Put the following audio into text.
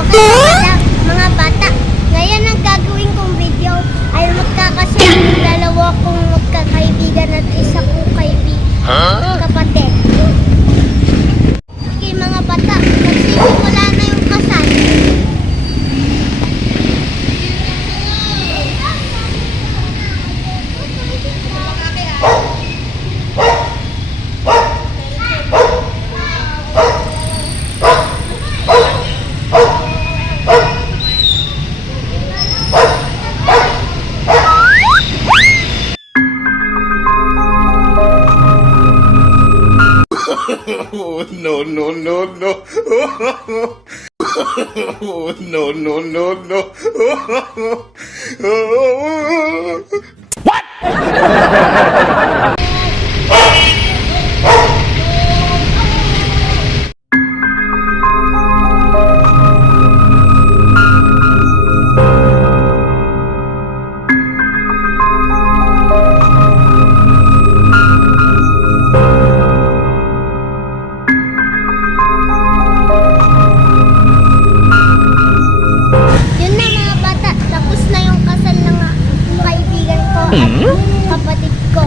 Okay, mga bata. Ngayon ang gagawin kong video ay magkakasya ng dalawa kong magkakaibigan at isa kong kapatid. Okay, mga bata, magsisimula na yung kasal. Oh, no, no, no, no. Oh, no, no, no, no. What? Yun na mga bata, tapos na yung kasal ng kaibigan ko at kapatid ko.